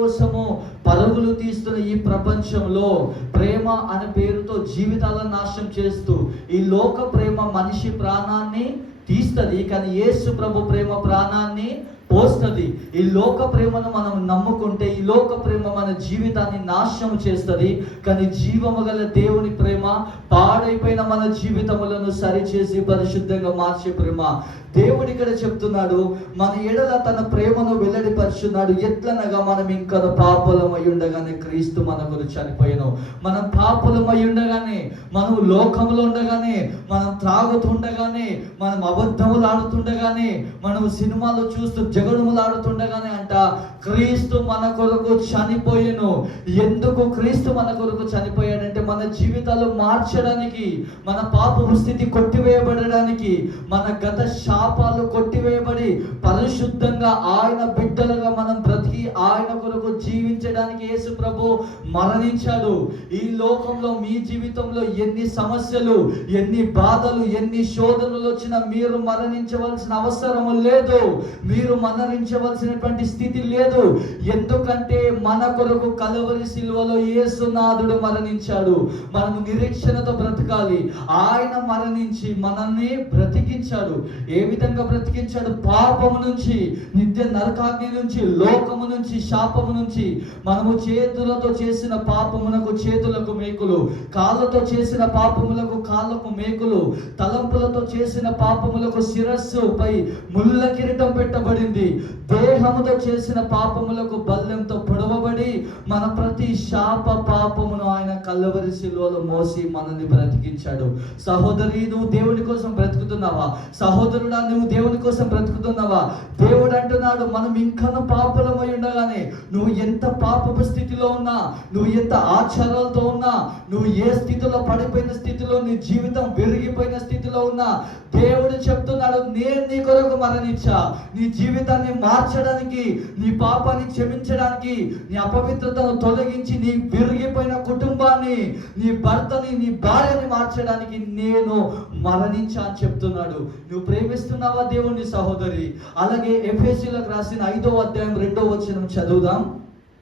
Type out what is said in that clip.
కోసము పరుగులు తీస్తున్న ఈ ప్రపంచంలో ప్రేమ అనే పేరుతో జీవితాలను నాశనం చేస్తూ ఈ లోక ప్రేమ మనిషి ప్రాణాన్ని తీస్తుంది, కానీ యేసు ప్రభు ప్రేమ ప్రాణాన్ని పోస్తుంది. ఈ లోక ప్రేమను మనం నమ్ముకుంటే ఈ లోక ప్రేమ మన జీవితాన్ని నాశనం చేస్తుంది, కానీ జీవము గల దేవుని ప్రేమ పాడైపోయిన మన జీవితములను సరిచేసి పరిశుద్ధంగా మార్చే ప్రేమ. దేవుడు ఇక్కడ చెప్తున్నాడు, మన ఎడల తన ప్రేమను వెల్లడిపరుచున్నాడు. ఎట్లనగా మనం ఇంకా పాపులమై ఉండగానే క్రీస్తు మన గురించి చనిపోయాను. మనం పాపులమై ఉండగానే, మనం లోకములో ఉండగానే, మనం త్రాగుతుండగానే, మనం అబద్ధములు ఆడుతుండగానే, మనం సినిమాలు చూస్తూ జగడములు ఆడుతుండగానే అంట క్రీస్తు మన కొరకు చనిపోయాను. ఎందుకు క్రీస్తు మన కొరకు చనిపోయాడంటే మన జీవితాలు మార్చడానికి, మన పాపపు స్థితి కొట్టివేయబడడానికి, మన గత శాపాలు కొట్టివేయబడి పరిశుద్ధంగా ఆయన బిడ్డలుగా మనం బ్రతికి ఆయన కొరకు జీవించడానికి యేసు ప్రభు మరణించాడు. ఈ లోకంలో మీ జీవితంలో ఎన్ని సమస్యలు, ఎన్ని బాధలు, ఎన్ని శోధనలు వచ్చినా మీరు మరణించవలసిన అవసరం లేదు, మీరు మరణించవలసినటువంటి స్థితి లేదు. ఎందుకంటే మన కొరకు కలవరి సిలువలో యేసునాథుడు మరణించాడు. మనము నిరీక్షణతో బ్రతకాలి. ఆయన మరణించి మనల్ని బ్రతికించాడు. ఏ విధంగా బ్రతికించాడు? పాపము నుంచి, నిత్య నరకాగ్ని నుంచి, లోకము నుంచి, శాపము నుంచి. మనము చేతులతో చేసిన పాపమునకు చేతులకు మేకులు, కాళ్ళతో చేసిన పాపములకు కాళ్ళకు మేకులు, తలంపులతో చేసిన పాపములకు శిరస్సుపై ముళ్ళ కిరీటం పెట్టబడింది. దేహముతో చేసిన పాపములకు బల్లెంతో పొడవబడి మన ప్రతి శాప పాపమును ఆయన కల్వరి శిలువలో మోసి మనల్ని బ్రతికించాడు. సహోదరి, నువ్వు దేవుని కోసం బ్రతుకుతున్నావా? సహోదరుడా, నువ్వు దేవుని కోసం బ్రతుకుతున్నావా? దేవుడు అంటున్నాడు, మనం ఇంకా పాపులమై ఉండగానే, నువ్వు ఎంత పాపపు స్థితిలో ఉన్నా, నువ్వు ఎంత ఆచారాలతో ఉన్నా, నువ్వు ఏ స్థితిలో పడిపోయిన స్థితిలో, నీ జీవితం విరిగిపోయిన స్థితిలో ఉన్నా, దేవుడు చెప్తున్నాడు, నేను నీ కొరకు మరణించా. నీ జీవితాన్ని మార్చడానికి, నీ పాపాన్ని క్షమించడానికి, నీ అపవిత్రతను తొలగించి, నీ విరిగిపోయిన కుటుంబాన్ని, నీ భర్తని, నీ భార్యని మార్చడానికి నేను మరణించా అని చెప్తున్నాడు. నువ్వు ప్రేమిస్తున్నావా దేవుని? సహోదరి, అలాగే ఎఫెసీయులకు రాసిన 5వ అధ్యాయం 2వ వచనం చదువుదాం.